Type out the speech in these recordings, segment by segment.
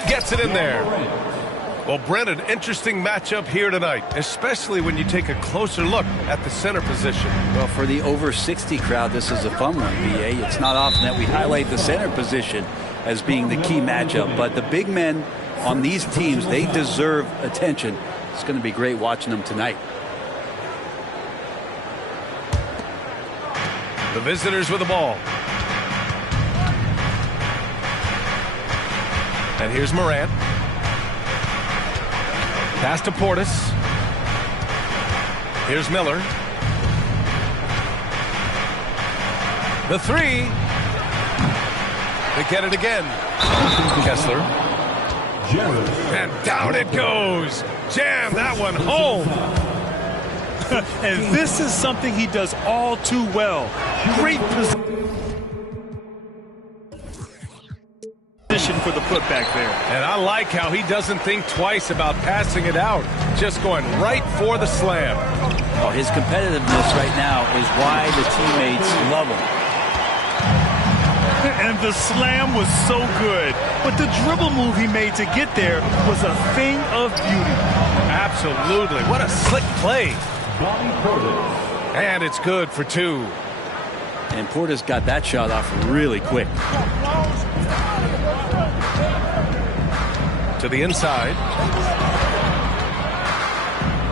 He gets it in there. Well, Brent, an interesting matchup here tonight, especially when you take a closer look at the center position. Well, for the over 60 crowd, this is a fun one, BA. It's not often that we highlight the center position as being the key matchup, but the big men on these teams, they deserve attention. It's going to be great watching them tonight. The visitors with the ball. And here's Morant. Pass to Portis. Here's Miller. The three. They get it again. Kessler. And down it goes. Jam that one home. And this is something he does all too well. Great position for the putback there. And I like how he doesn't think twice about passing it out. Just going right for the slam. Oh, his competitiveness right now is why the teammates love him. And the slam was so good. But the dribble move he made to get there was a thing of beauty. Absolutely. What a slick play. And it's good for two. And Portis got that shot off really quick. To the inside.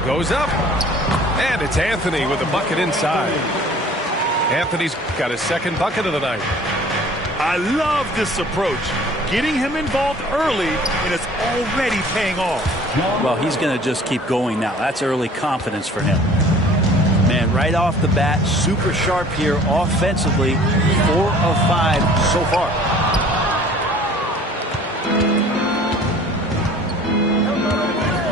Goes up. And it's Anthony with the bucket inside. Anthony's got his second bucket of the night. I love this approach. Getting him involved early, and it's already paying off. Well, he's going to just keep going now. That's early confidence for him. Man, right off the bat, super sharp here offensively. 4 of 5 so far.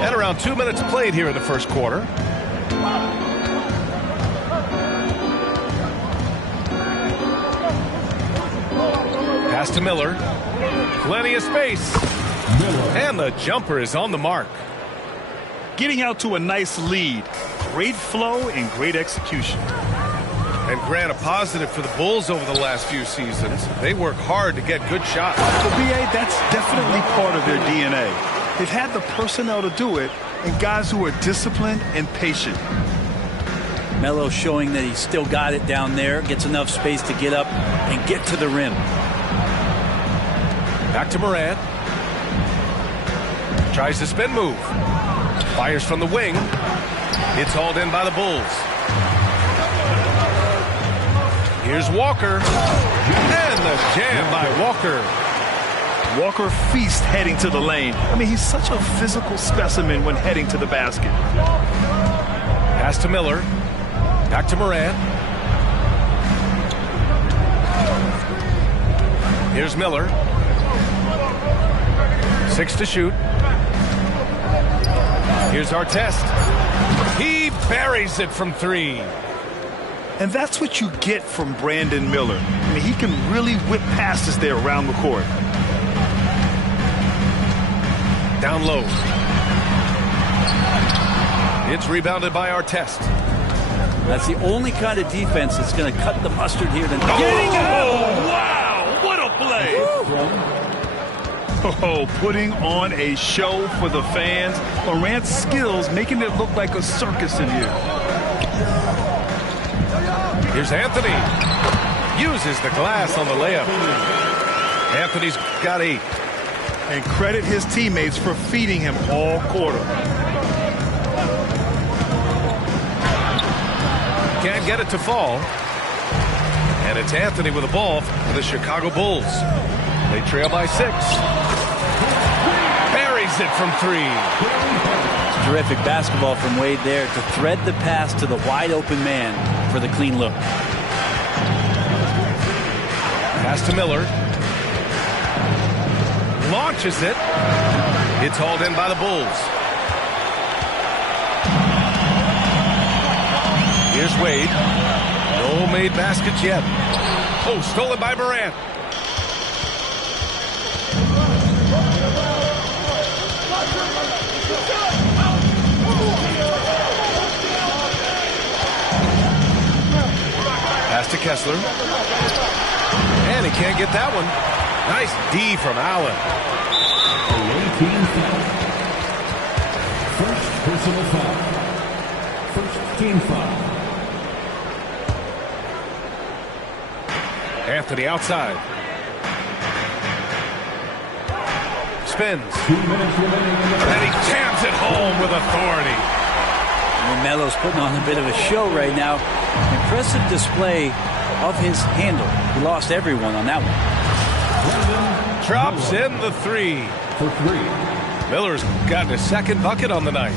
And around 2 minutes played here in the first quarter. Pass to Miller. Plenty of space. And the jumper is on the mark. Getting out to a nice lead. Great flow and great execution. And Grant, a positive for the Bulls over the last few seasons. They work hard to get good shots. For BA, that's definitely part of their DNA. They've had the personnel to do it, and guys who are disciplined and patient. Melo showing that he's still got it down there, gets enough space to get up and get to the rim. Back to Morant. Tries the spin move. Fires from the wing. It's hauled in by the Bulls. Here's Walker. And the jam by Walker. Walker feast heading to the lane. I mean, he's such a physical specimen when heading to the basket. Pass to Miller. Back to Morant. Here's Miller. 6 to shoot. Here's Artest. He buries it from 3. And that's what you get from Brandon Miller. I mean, he can really whip passes there around the court. Down low. It's rebounded by Artest. That's the only kind of defense that's going to cut the mustard here tonight. Oh, wow! What a play! Oh, putting on a show for the fans. Morant's skills making it look like a circus in here. Here's Anthony. Uses the glass on the layup. Anthony's got 8. And credit his teammates for feeding him all quarter. Can't get it to fall. And it's Anthony with the ball for the Chicago Bulls. They trail by 6. Buries it from 3. It's terrific basketball from Wade there to thread the pass to the wide open man for the clean look. Pass to Miller. Launches it. It's hauled in by the Bulls. Here's Wade. No made baskets yet. Oh, stolen by Morant. Pass to Kessler. And he can't get that one. Nice D from Allen. team foul. First personal foul. First team foul. Anthony outside. Spins. 2 minutes remaining in the And he jams it home with authority. And Melo's putting on a bit of a show right now. Impressive display of his handle. He lost everyone on that one. Drops in the three. For 3. Miller's gotten his second bucket on the night.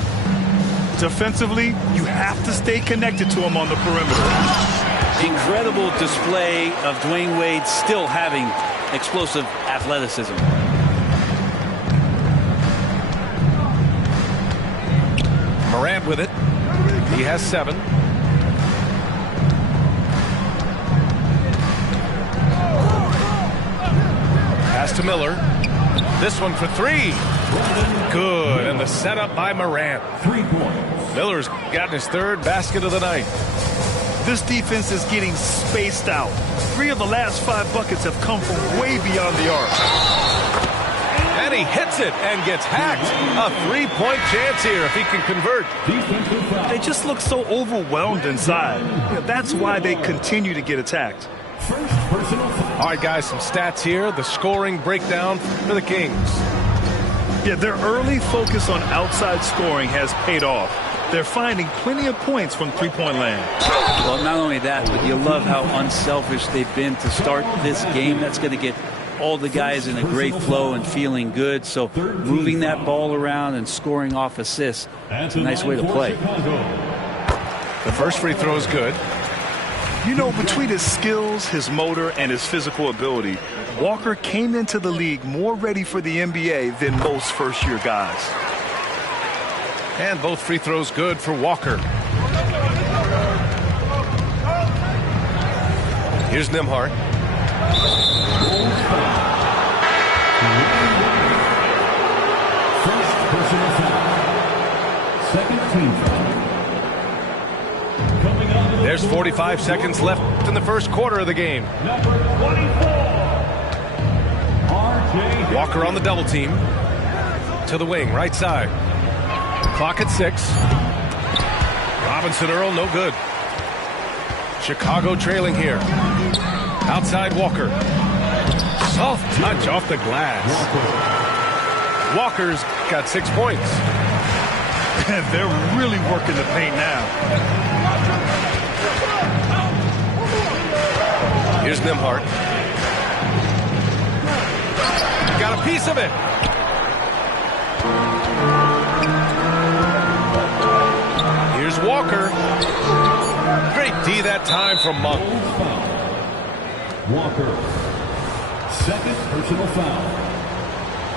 Defensively, you have to stay connected to him on the perimeter. Incredible display of Dwade Wade still having explosive athleticism. Morant with it. He has 7. Pass to Miller. This one for 3. Good. And the setup by Morant. 3 points. Miller's gotten his 3rd basket of the night. This defense is getting spaced out. 3 of the last 5 buckets have come from way beyond the arc. And he hits it and gets hacked. A 3-point chance here if he can convert. Defensive foul. They just look so overwhelmed inside. That's why they continue to get attacked. First personal foul. All right, guys, some stats here. The scoring breakdown for the Kings. Yeah, their early focus on outside scoring has paid off. They're finding plenty of points from three-point land. Well, not only that, but you love how unselfish they've been to start this game. That's going to get all the guys in a great flow and feeling good. So moving that ball around and scoring off assists, it's a nice way to play. The first free throw is good. You know, between his skills, his motor, and his physical ability, Walker came into the league more ready for the NBA than most first-year guys. And both free throws good for Walker. Here's Nembhard. First personal foul. Second team foul. Coming on. There's 45 seconds left in the first quarter of the game. Number 24. R.J. Walker on the double team. To the wing, right side. Clock at 6. Robinson Earl, no good. Chicago trailing here. Outside Walker. Soft touch off the glass. Walker's got 6 points. They're really working the paint now. Here's Nembhard. Got a piece of it. Here's Walker. Great D that time from Monk. Walker. Second personal foul.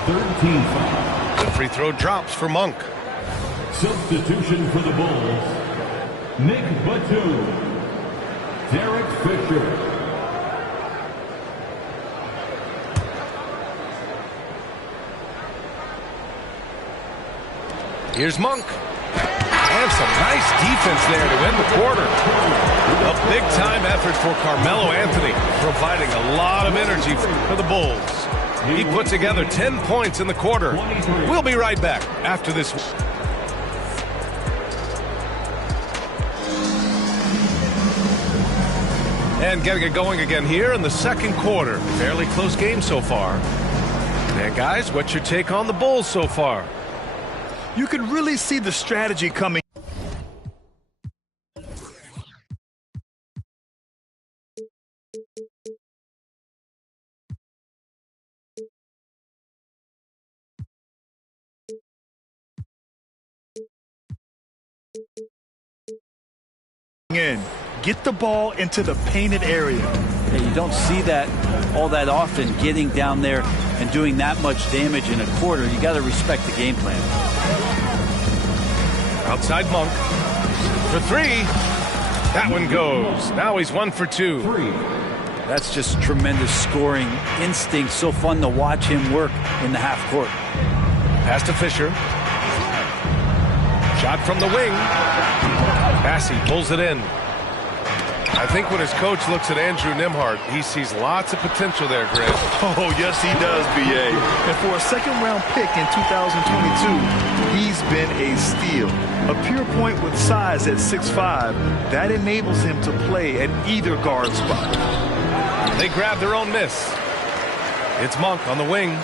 Third team foul. The free throw drops for Monk. Substitution for the Bulls. Nick Batum. Derek Fisher. Here's Monk. And some nice defense there to end the quarter. A big-time effort for Carmelo Anthony, providing a lot of energy for the Bulls. He put together 10 points in the quarter. We'll be right back after this. And getting it going again here in the second quarter. Fairly close game so far. And guys, what's your take on the Bulls so far? You can really see the strategy coming in. Get the ball into the painted area. Yeah, you don't see that all that often, getting down there and doing that much damage in a quarter. You got to respect the game plan. Outside Monk for 3. That one goes. Now he's 1 for 2. That's just tremendous scoring instinct. So fun to watch him work in the half court. Pass to Fisher. Shot from the wing. Massey pulls it in. I think when his coach looks at Andrew Nembhard, he sees lots of potential there, Grant. Oh, yes, he does, B.A. And for a second-round pick in 2022, he's been a steal. A pure point with size at 6'5", that enables him to play at either guard spot. They grab their own miss. It's Monk on the wing.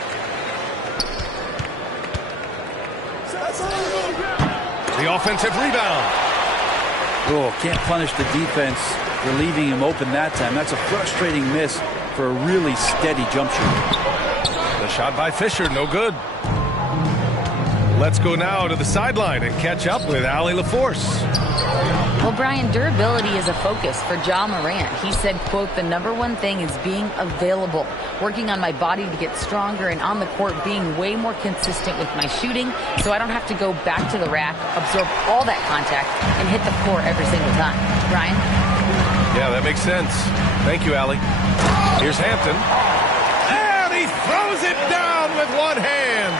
The offensive rebound. Oh, can't punish the defense for leaving him open that time. That's a frustrating miss for a really steady jump shot. The shot by Fisher, no good. Let's go now to the sideline and catch up with Allie LaForce. Well, Brian, durability is a focus for Ja Morant. He said, quote, "The #1 thing is being available, working on my body to get stronger, and on the court being way more consistent with my shooting so I don't have to go back to the rack, absorb all that contact, and hit the floor every single time." Brian? Yeah, that makes sense. Thank you, Allie. Here's Hampton. And he throws it down with one hand.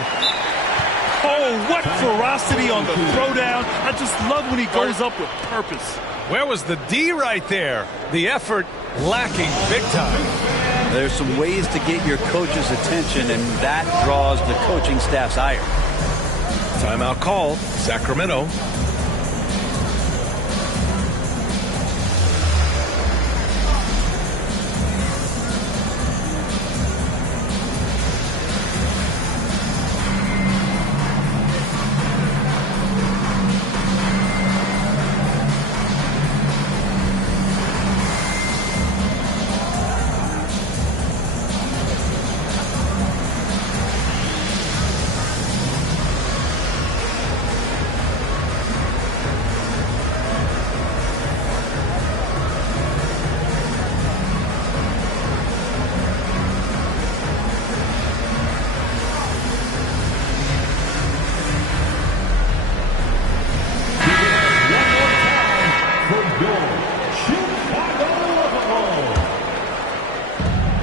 Oh, what ferocity on the throwdown. I just love when he goes up with purpose. Where was the D right there? The effort lacking big time. There's some ways to get your coach's attention, and that draws the coaching staff's ire. Timeout call, Sacramento.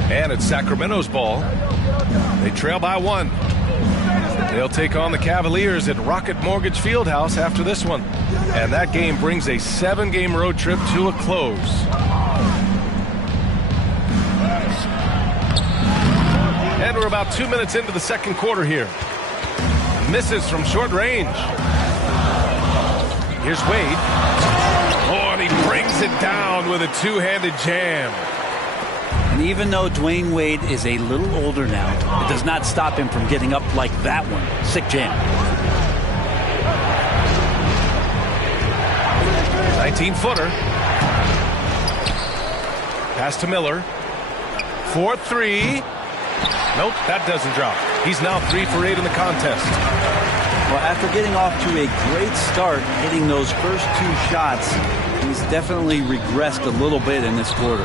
And it's Sacramento's ball. They trail by 1. They'll take on the Cavaliers at Rocket Mortgage Fieldhouse after this one. And that game brings a 7-game road trip to a close. And we're about 2 minutes into the second quarter here. Misses from short range. Here's Wade. Oh, and he brings it down with a two-handed jam. And even though Dwayne Wade is a little older now, it does not stop him from getting up like that one. Sick jam. 19-footer. Pass to Miller. 4-3. Nope, that doesn't drop. He's now 3 for 8 in the contest. Well, after getting off to a great start, hitting those first 2 shots, he's definitely regressed a little bit in this quarter.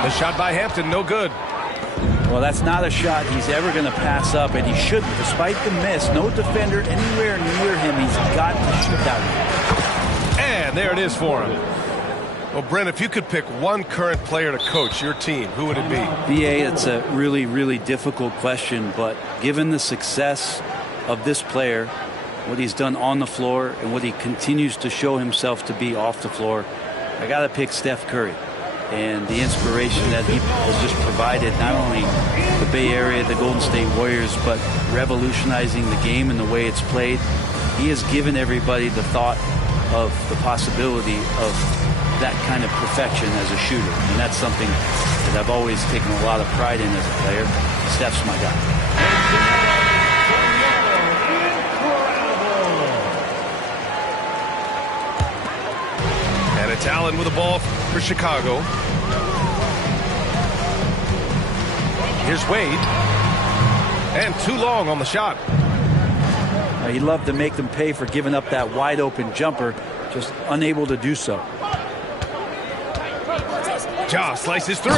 The shot by Hampton, no good. Well, that's not a shot he's ever going to pass up, and he shouldn't. Despite the miss, no defender anywhere near him. He's got to shoot that one. And there it is for him. Well, Brent, if you could pick one current player to coach your team, who would it be? BA, it's a really, really difficult question, but given the success of this player, what he's done on the floor, and what he continues to show himself to be off the floor, I got to pick Steph Curry. And the inspiration that he has just provided, not only the Bay Area, the Golden State Warriors, but revolutionizing the game and the way it's played. He has given everybody the thought of the possibility of that kind of perfection as a shooter. And that's something that I've always taken a lot of pride in as a player. Steph's my guy. And it's Allen with the ball for Chicago. Here's Wade. And too long on the shot. He loved to make them pay for giving up that wide open jumper, just unable to do so. Ja slices through.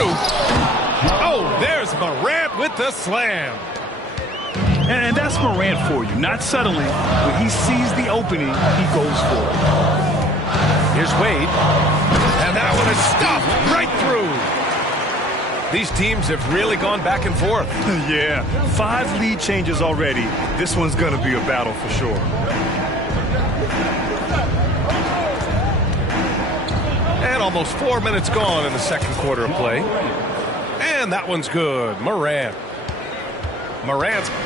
Oh, there's Morant with the slam. And that's Morant for you. Not suddenly. When he sees the opening, he goes for it. Here's Wade. And that one is stuffed right through. These teams have really gone back and forth. Yeah, 5 lead changes already. This one's going to be a battle for sure. And almost 4 minutes gone in the second quarter of play. And that one's good. Morant's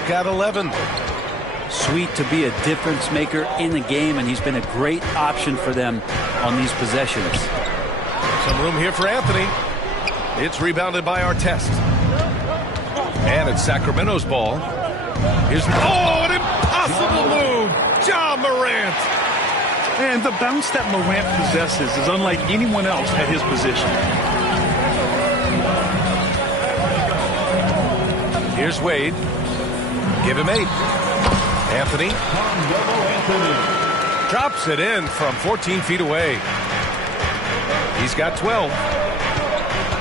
got 11. Sweet to be a difference maker in the game, and he's been a great option for them on these possessions. Some room here for Anthony. It's rebounded by Artest. And it's Sacramento's ball. Here's an impossible move. Ja Morant. And the bounce that Morant possesses is unlike anyone else at his position. Here's Wade. Give him 8. Anthony drops it in from 14 feet away. He's got 12.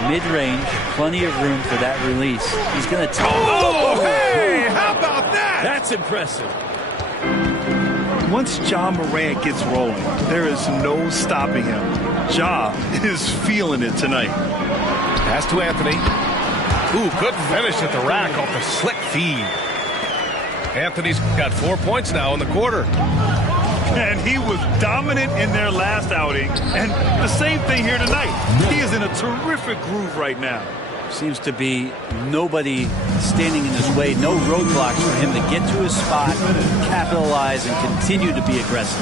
Mid-range, plenty of room for that release. He's going to Oh, hey! How about that? That's impressive. Once Ja Morant gets rolling, there is no stopping him. Ja is feeling it tonight. Pass to Anthony. Ooh, good finish at the rack off the slick feed. Anthony's got 4 points now in the quarter. And he was dominant in their last outing. And the same thing here tonight. He is in a terrific groove right now. Seems to be nobody standing in his way, no roadblocks for him to get to his spot, capitalize, and continue to be aggressive.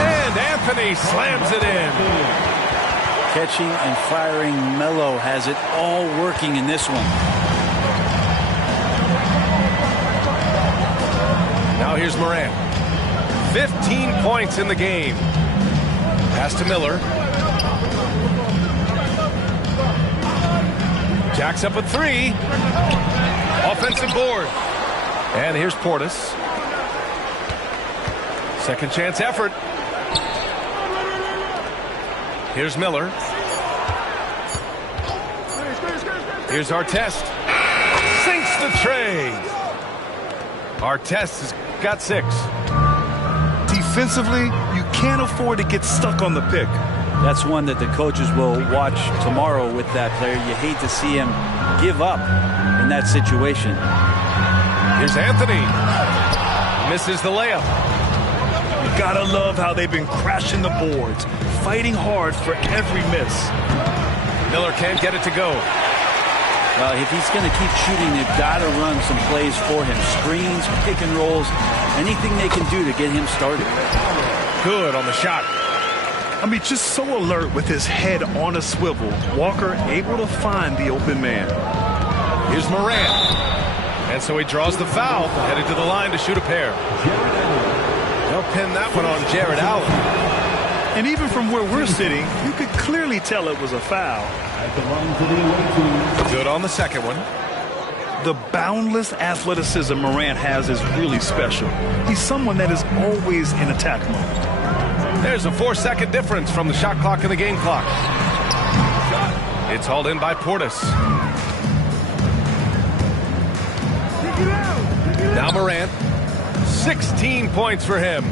And Anthony slams it in. Catching and firing, Melo has it all working in this one. Now here's Morant. 15 points in the game. Pass to Miller. Jacks up a 3. Offensive board. And here's Portis. Second chance effort. Here's Miller. Here's Artest. Sinks the tray. Artest has got 6. Defensively, you can't afford to get stuck on the pick. That's one that the coaches will watch tomorrow with that player. You hate to see him give up in that situation. Here's Anthony. Misses the layup. You gotta love how they've been crashing the boards, fighting hard for every miss. Miller can't get it to go. Well, if he's going to keep shooting, they've got to run some plays for him. Screens, pick and rolls, anything they can do to get him started. Good on the shot. I mean, just so alert with his head on a swivel. Walker able to find the open man. Here's Morant. And so he draws the foul, headed to the line to shoot a pair. They'll pin that one on Jared Allen. And even from where we're sitting, you could clearly tell it was a foul. Good on the second one. The boundless athleticism Morant has is really special. He's someone that is always in attack mode. There's a 4-second difference from the shot clock and the game clock. It's hauled in by Portis. Now Morant. 16 points for him.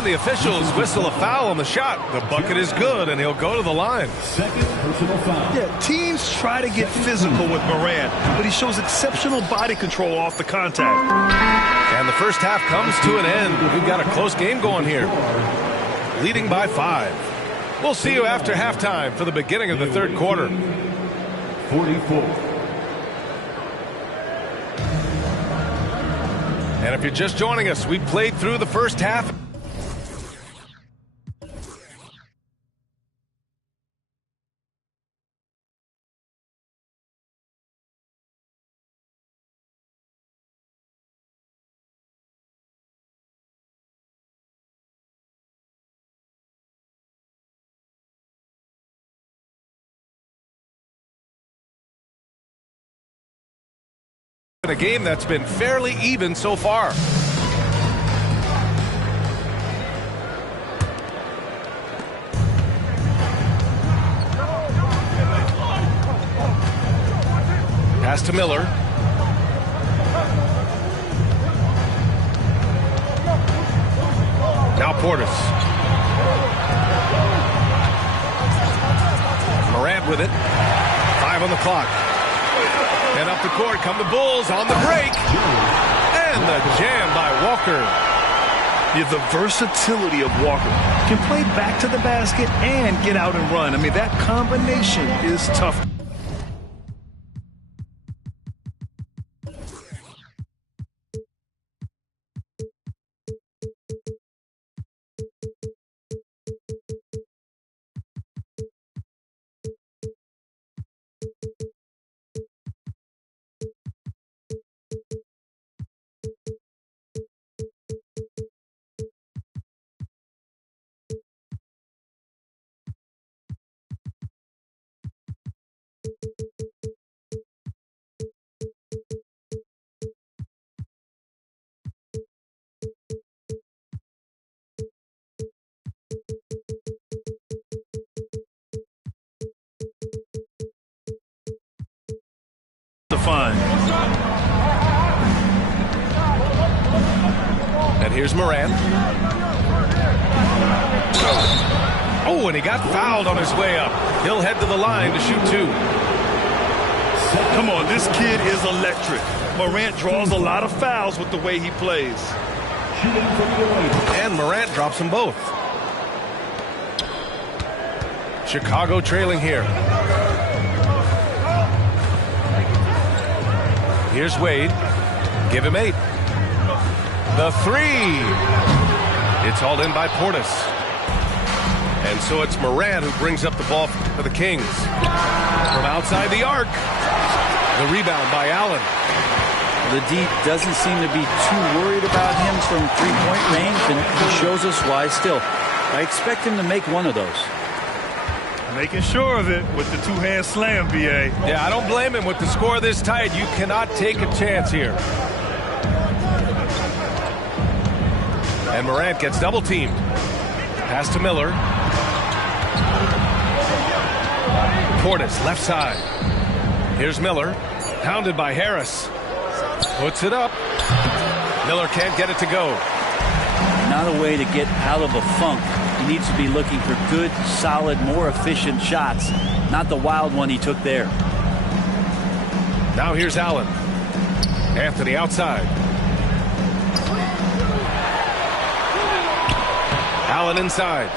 And the officials whistle a foul on the shot. The bucket is good, and he'll go to the line. Second personal foul. Yeah, teams try to get physical with Morant, but he shows exceptional body control off the contact. And the first half comes to an end. We've got a close game going here. Leading by 5. We'll see you after halftime for the beginning of the third quarter. 44. And if you're just joining us, we played through the first half. A game that's been fairly even so far. Pass to Miller. Now Portis. Morant with it. 5 on the clock. And up the court come the Bulls on the break. And the jam by Walker. Yeah, the versatility of Walker. Can play back to the basket and get out and run. I mean, that combination is tough. Fine. And here's Morant. Oh, and he got fouled on his way up. He'll head to the line to shoot 2. Come on, this kid is electric. Morant draws a lot of fouls with the way he plays. And Morant drops them both. Chicago trailing here. Here's Wade. Give him 8. The 3. It's hauled in by Portis. And so it's Morant who brings up the ball for the Kings. From outside the arc. The rebound by Allen. The D doesn't seem to be too worried about him from three-point range, and he shows us why still. I expect him to make one of those. Making sure of it with the two-hand slam, B.A. Yeah, I don't blame him with the score this tight. You cannot take a chance here. And Morant gets double-teamed. Pass to Miller. Portis, left side. Here's Miller. Pounded by Harris. Puts it up. Miller can't get it to go. Not a way to get out of a funk. He needs to be looking for good, solid, more efficient shots, not the wild one he took there. Now here's Allen. Anthony outside. Allen inside.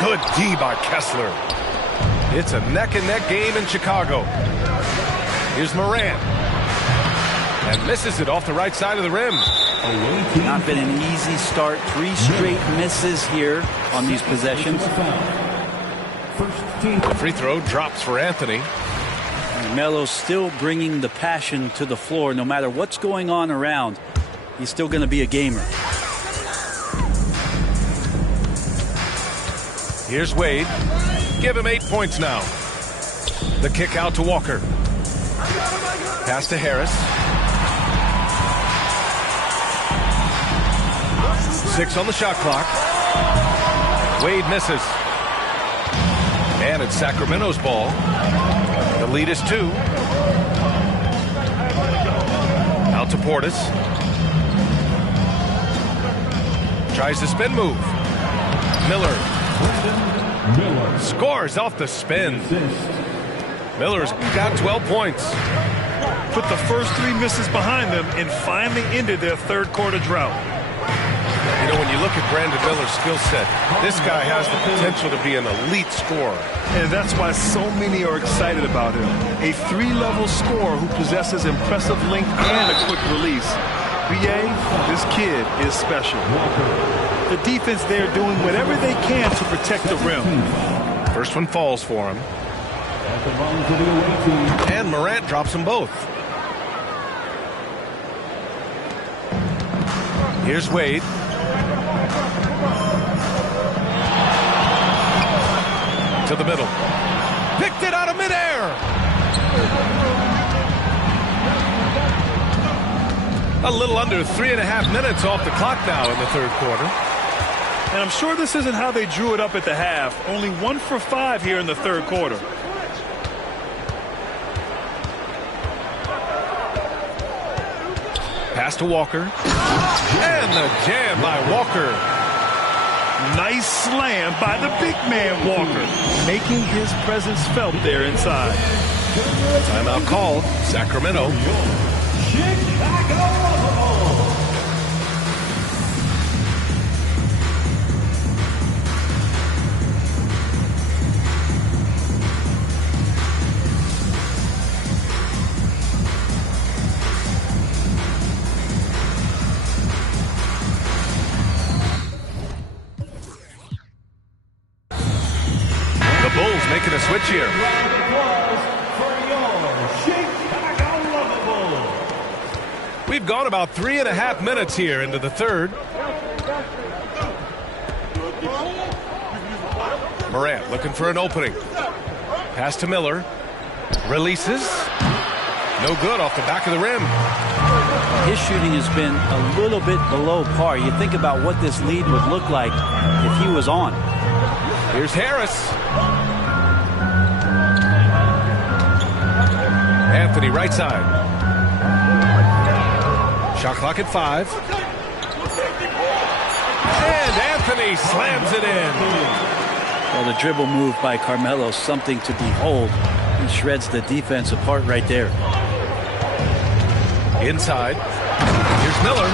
Good D by Kessler. It's a neck-and-neck game in Chicago. Here's Morant. And misses it off the right side of the rim. Not been an easy start. 3 straight misses here on these possessions. The free throw drops for Anthony. Melo's still bringing the passion to the floor. No matter what's going on around, he's still going to be a gamer. Here's Wade. Give him 8 points now. The kick out to Walker. Pass to Harris. 6 on the shot clock. Wade misses. And it's Sacramento's ball. The lead is 2. Out to Portis. Tries the spin move. Miller. Scores off the spin. Miller's got 12 points. Put the first 3 misses behind them and finally ended their third quarter drought. You know, when you look at Brandon Miller's skill set, this guy has the potential to be an elite scorer. And that's why so many are excited about him. A 3-level scorer who possesses impressive length and a quick release. B.A., this kid is special. The defense there doing whatever they can to protect the rim. First one falls for him. And Morant drops them both. Here's Wade. To the middle. Picked it out of midair. A little under 3.5 minutes off the clock now in the third quarter. And I'm sure this isn't how they drew it up at the half. Only 1 for 5 here in the third quarter. Pass to Walker. And the jam by Walker. Nice slam by the big man Walker, making his presence felt there inside. Timeout called. Sacramento. The Bulls making a switch here. We've gone about 3.5 minutes here into the third. Morant looking for an opening. Pass to Miller. Releases. No good off the back of the rim. His shooting has been a little bit below par. You think about what this lead would look like if he was on. Here's Harris. Anthony right side. Shot clock at 5. And Anthony slams it in. Well, the dribble move by Carmelo, something to behold. He shreds the defense apart right there. Inside. Here's Miller.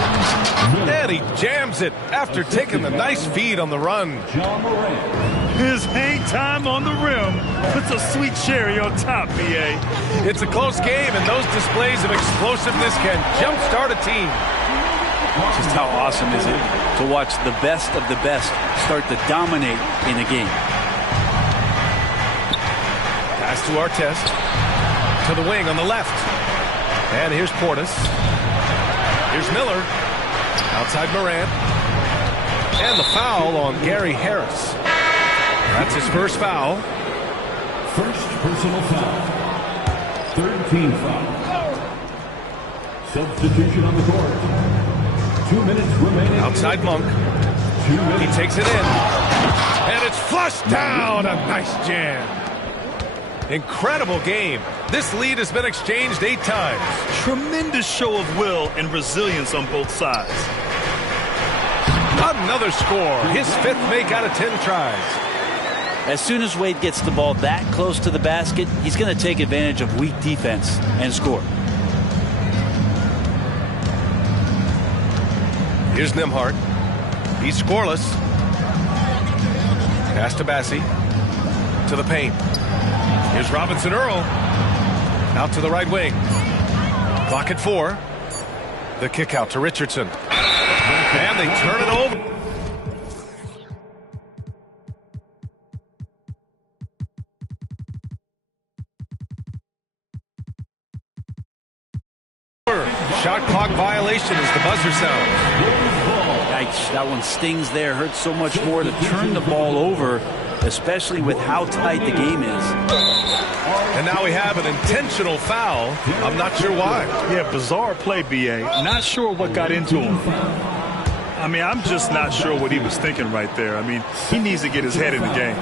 And he jams it after taking the nice feed on the run. His hang time on the rim puts a sweet cherry on top, B.A. It's a close game, and those displays of explosiveness can jumpstart a team. Just how awesome is it to watch the best of the best start to dominate in a game. Pass to Artest. To the wing on the left. And here's Portis. Here's Miller. Outside Morant. And the foul on Gary Harris. That's his first foul. First personal foul. Third team foul. Substitution on the court. 2 minutes remaining. Outside Monk. 2 minutes. He takes it in. And it's flushed down. A nice jam. Incredible game. This lead has been exchanged 8 times. Tremendous show of will and resilience on both sides. Another score. His 5th make out of 10 tries. As soon as Wade gets the ball that close to the basket, he's going to take advantage of weak defense and score. Here's Nembhard. He's scoreless. Pass to Bassie. To the paint. Here's Robinson Earl. Out to the right wing. Clock at 4. The kick out to Richardson. And they turn it over. Shot clock violation as the buzzer sounds. Yikes, that one stings there. Hurts so much more to turn the ball over, especially with how tight the game is. And now we have an intentional foul. I'm not sure why. Yeah, bizarre play, B.A. Not sure what got into him. I mean, I'm just not sure what he was thinking right there. I mean, he needs to get his head in the game.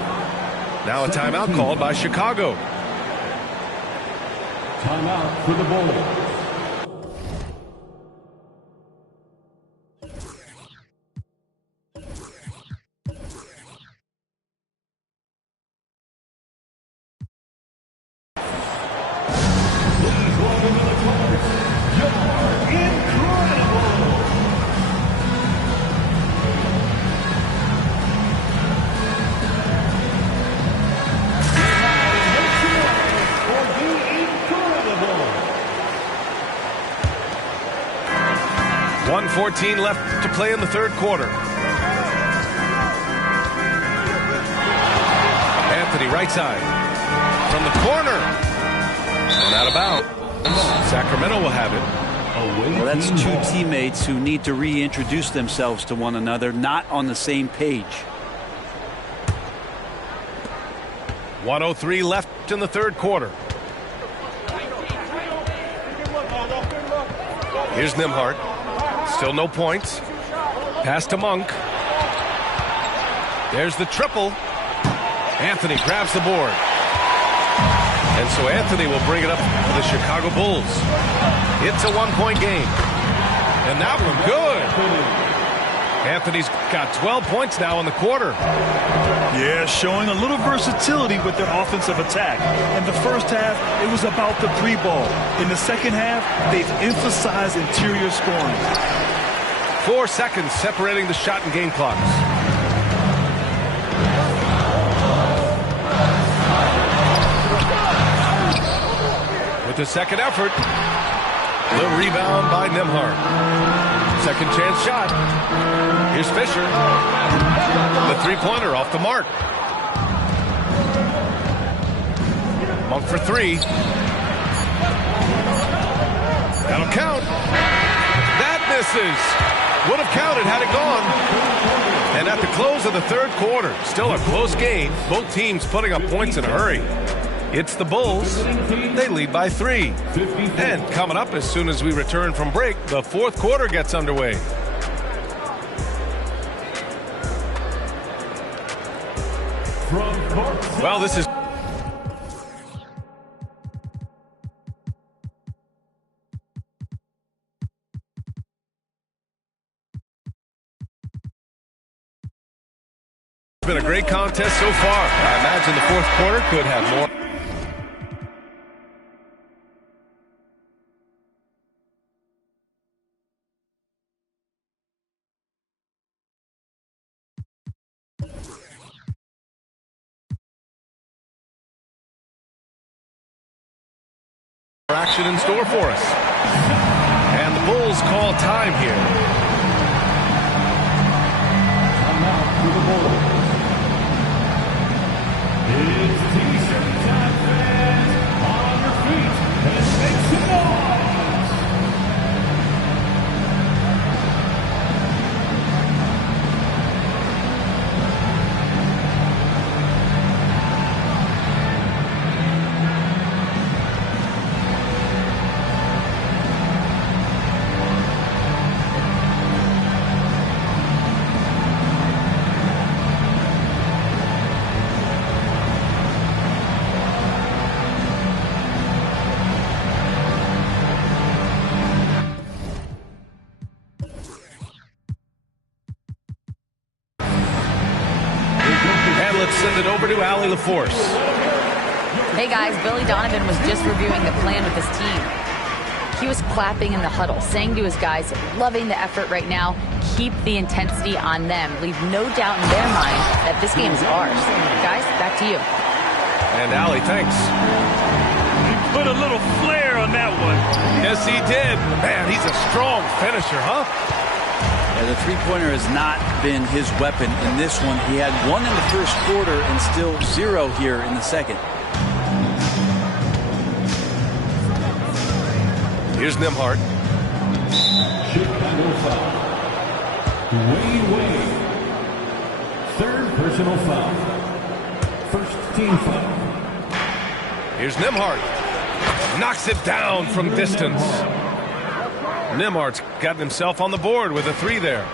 Now a timeout called by Chicago. Timeout for the Bulls. .14 left to play in the third quarter. Anthony right side. From the corner. And out of bounds. Sacramento will have it. Well, that's two teammates who need to reintroduce themselves to one another, not on the same page. 1:03 left in the third quarter. Here's Nembhard. Still no points. Pass to Monk. There's the triple. Anthony grabs the board. And so Anthony will bring it up for the Chicago Bulls. It's a 1-point game. And that one good. Anthony's got 12 points now in the quarter. Yeah, showing a little versatility with their offensive attack. In the first half, it was about the three ball. In the second half, they've emphasized interior scoring. 4 seconds separating the shot and game clocks. With the second effort, the rebound by Nembhard. Second chance shot. Here's Fisher. The three-pointer off the mark. Monk for three. That'll count. That misses. Would have counted had it gone. And at the close of the third quarter, still a close game. Both teams putting up points in a hurry. It's the Bulls. They lead by 3. And coming up as soon as we return from break, the fourth quarter gets underway. Well, this is... It's been a great contest so far. I imagine the fourth quarter could have more. Action in store for us. And the Bulls call time here. To the Bulls. It's T-shirt time, fans. On your feet and make some noise. Send it over to Allie LaForce. Hey guys, Billy Donovan was just reviewing the plan with his team. He was clapping in the huddle, saying to his guys, loving the effort right now, keep the intensity on them. Leave no doubt in their mind that this game is ours. Guys, back to you. And Allie, thanks. He put a little flair on that one. Yes, he did. Man, he's a strong finisher, huh? Yeah, the three-pointer has not been his weapon in this one. He had 1 in the first quarter and still 0 here in the second. Here's Nembhard. Chicago foul. Wade. Third personal foul. First team foul. Here's Nembhard. Knocks it down from distance. Nembhard's gotten himself on the board with a 3 there.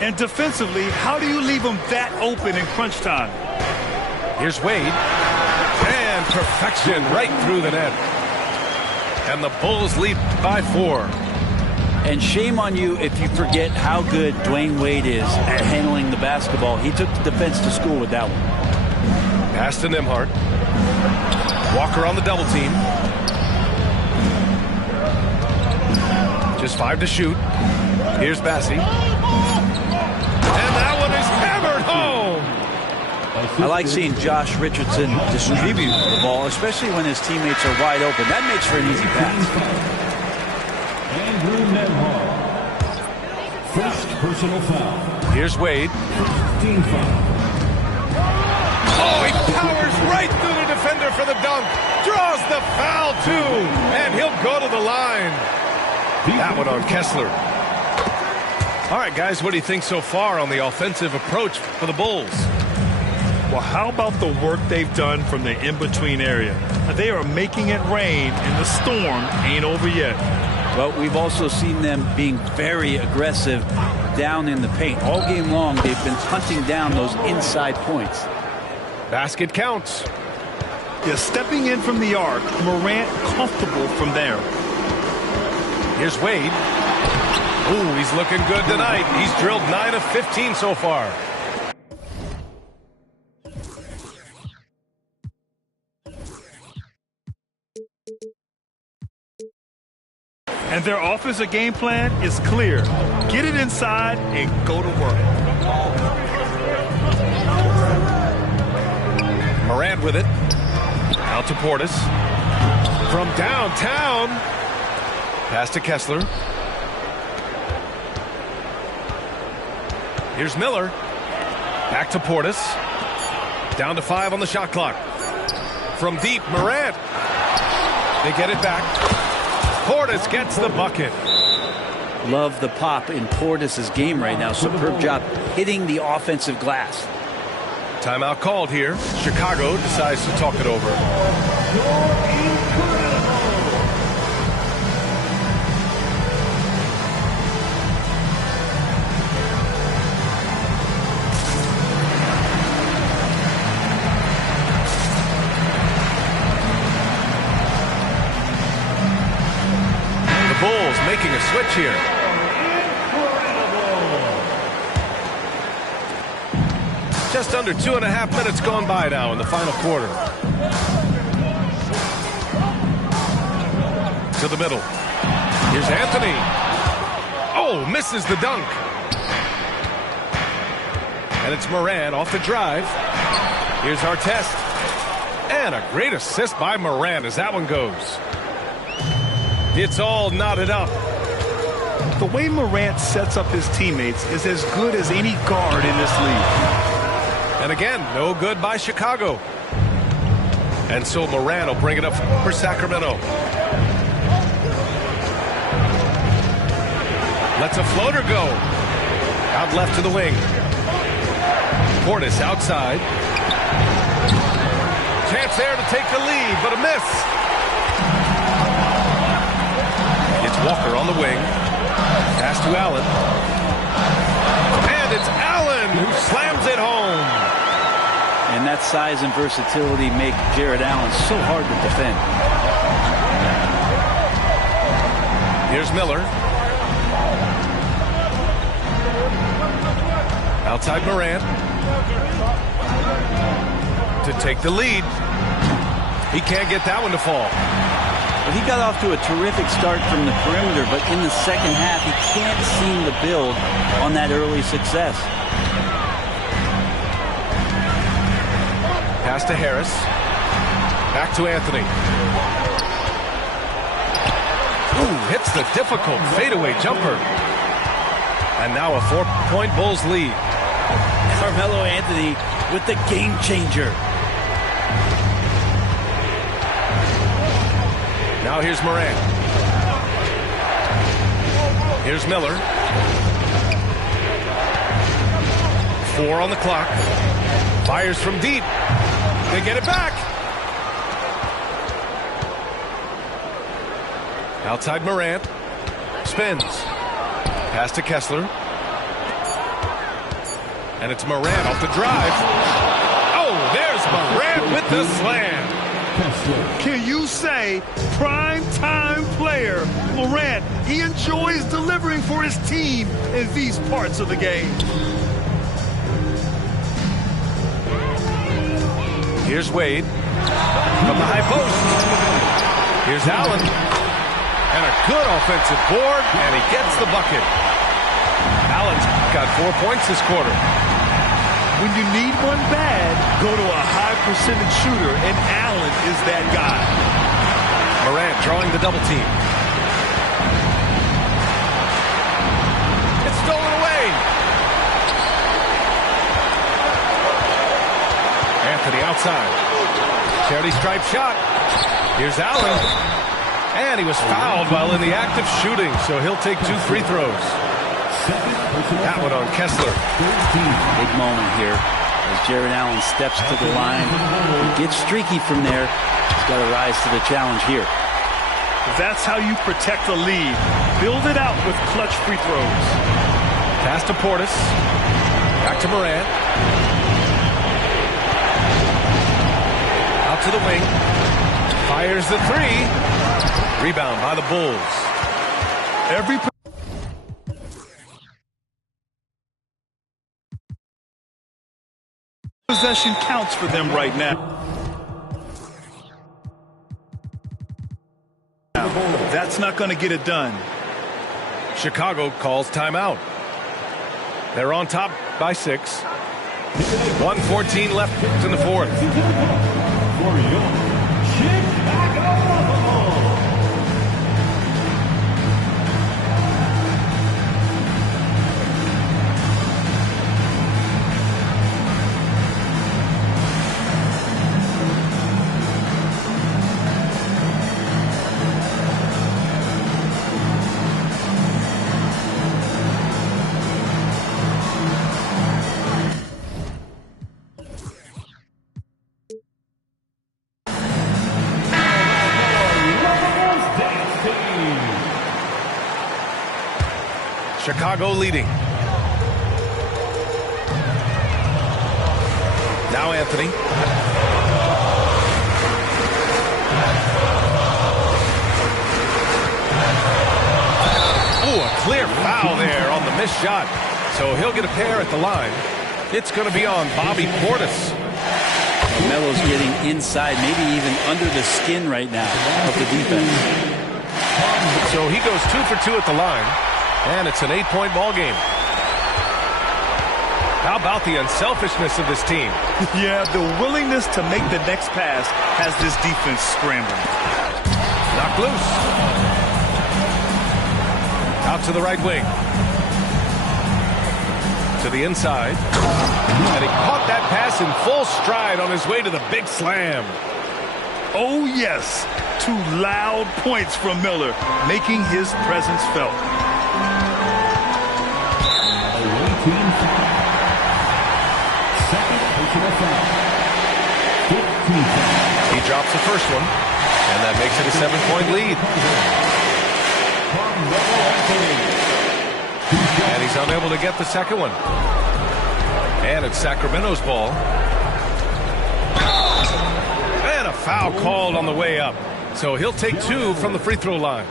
And defensively, how do you leave them that open in crunch time? Here's Wade. And perfection right through the net. And the Bulls lead by 4. And shame on you if you forget how good Dwade Wade is at handling the basketball. He took the defense to school with that one. Pass to Nembhard. Walker on the double team. Just 5 to shoot. Here's Bassi. And that one is hammered home. I like seeing Josh Richardson distribute the ball, especially when his teammates are wide open. That makes for an easy pass. Andrew Nembhard. First personal foul. Here's Wade. Team foul. Oh, he powers right through the defender for the dunk. Draws the foul, too. And he'll go to the line. That one on Kessler. All right, guys, what do you think so far on the offensive approach for the Bulls? Well, how about the work they've done from the in-between area? They are making it rain, and the storm ain't over yet. But we've also seen them being very aggressive down in the paint. All game long, they've been hunting down those inside points. Basket counts. Yeah, stepping in from the arc, Morant comfortable from there. Here's Wade. Ooh, he's looking good tonight. He's drilled 9 of 15 so far. And their offensive game plan is clear. Get it inside and go to work. Morant with it. Out to Portis. From downtown. Pass to Kessler. Here's Miller. Back to Portis. Down to 5 on the shot clock. From deep, Morant. They get it back. Portis gets the bucket. Love the pop in Portis' game right now. Superb job hitting the offensive glass. Timeout called here. Chicago decides to talk it over. The Bulls making a switch here. Just under 2.5 minutes gone by now in the final quarter. To the middle. Here's Anthony. Oh, misses the dunk. And it's Morant off the drive. Here's Artest. And a great assist by Morant as that one goes. It's all knotted up. The way Morant sets up his teammates is as good as any guard in this league. And again, no good by Chicago. And so Morant will bring it up for Sacramento. Lets a floater go. Out left to the wing. Portis outside. Chance there to take the lead, but a miss. It's Walker on the wing. Pass to Allen. And it's Allen who slams it home. And that size and versatility make Jared Allen so hard to defend. Here's Miller. Outside Morant. To take the lead. He can't get that one to fall. But he got off to a terrific start from the perimeter, but in the second half, he can't seem to build on that early success. Pass to Harris. Back to Anthony. Ooh, hits the difficult fadeaway jumper. And now a 4-point Bulls lead. Carmelo Anthony with the game changer. Now here's Morant. Here's Miller. 4 on the clock. Fires from deep. They get it back. Outside Morant. Spins. Pass to Kessler. And it's Morant off the drive. Oh, there's Morant with the slam. Can you say prime-time player Morant? He enjoys delivering for his team in these parts of the game. Here's Wade from the high post. Here's Allen. And a good offensive board, and he gets the bucket. Allen's got 4 points this quarter. When you need one bad, go to a high-percentage shooter, and Allen is that guy. Morant drawing the double team. It's stolen away. Anthony outside. Charity stripe shot. Here's Allen. And he was fouled while in the act of shooting, so he'll take 2 free throws. That one on Kessler. Big moment here as Jared Allen steps to the line. He gets streaky from there. He's got to rise to the challenge here. That's how you protect the lead. Build it out with clutch free throws. Pass to Portis. Back to Morant. Out to the wing. Fires the 3. Rebound by the Bulls. Possession counts for them right now. That's not going to get it done. Chicago calls timeout. They're on top by 6. 1:14 left in the fourth. Chicago leading. Now Anthony. Ooh, a clear foul there on the missed shot. So he'll get a pair at the line. It's going to be on Bobby Portis. Melo's getting inside, maybe even under the skin right now of the defense. So he goes 2 for 2 at the line. And it's an 8-point ball game. How about the unselfishness of this team? Yeah, the willingness to make the next pass has this defense scrambling. Knocked loose. Out to the right wing. To the inside. And he caught that pass in full stride on his way to the big slam. Oh, yes. 2 loud points from Miller, making his presence felt. He drops the first one, and that makes it a 7-point lead. And he's unable to get the second one. And it's Sacramento's ball. And a foul called on the way up. So he'll take 2 from the free throw line.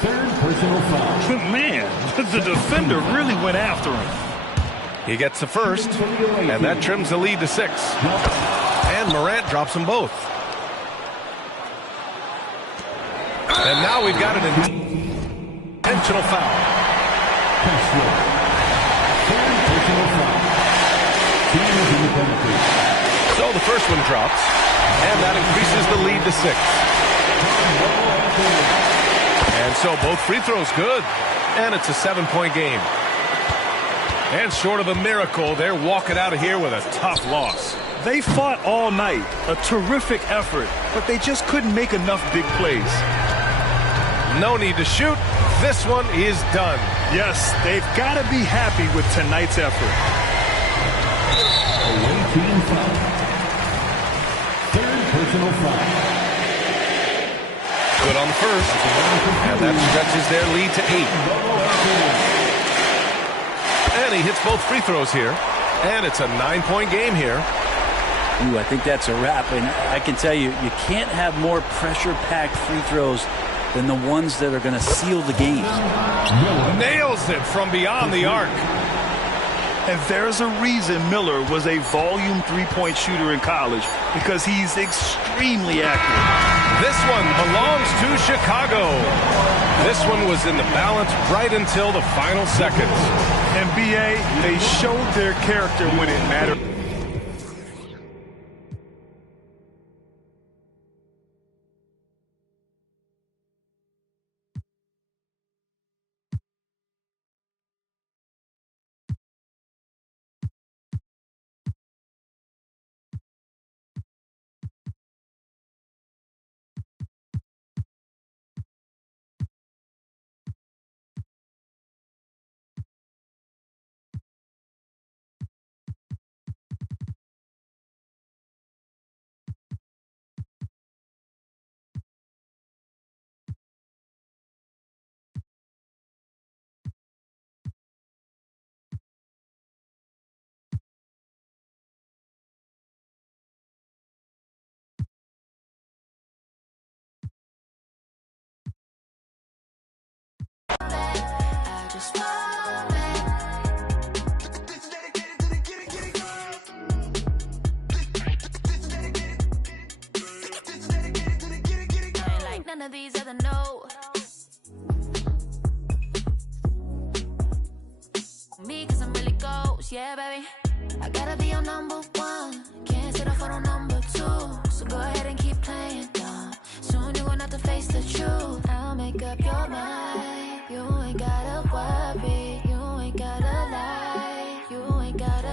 Third personal foul. Man, the defender really went after him. He gets the first, and that trims the lead to 6. And Morant drops them both. And now we've got an intentional foul. Third personal foul. Team is in the penalty. So the first one drops, and that increases the lead to 6. And so both free throws good, and it's a 7-point game. And short of a miracle, they're walking out of here with a tough loss. They fought all night, a terrific effort, but they just couldn't make enough big plays. No need to shoot. This one is done. Yes, they've got to be happy with tonight's effort. Away team foul. Third personal foul. Good on the first, and that stretches their lead to 8. And he hits both free throws here, and it's a 9-point game here. Ooh, I think that's a wrap, and I can tell you, you can't have more pressure-packed free throws than the ones that are going to seal the game. Nails it from beyond the arc. And there's a reason Miller was a volume 3-point shooter in college, because he's extremely accurate. This one belongs to Chicago. This one was in the balance right until the final seconds. And B.A., they showed their character when it mattered. of these other no. Me, cause I'm really ghost, yeah, baby. I gotta be your number one. Can't settle for no number two. So go ahead and keep playing dumb. Soon you're gonna have to face the truth. I'll make up your mind. You ain't gotta worry. You ain't gotta lie. You ain't gotta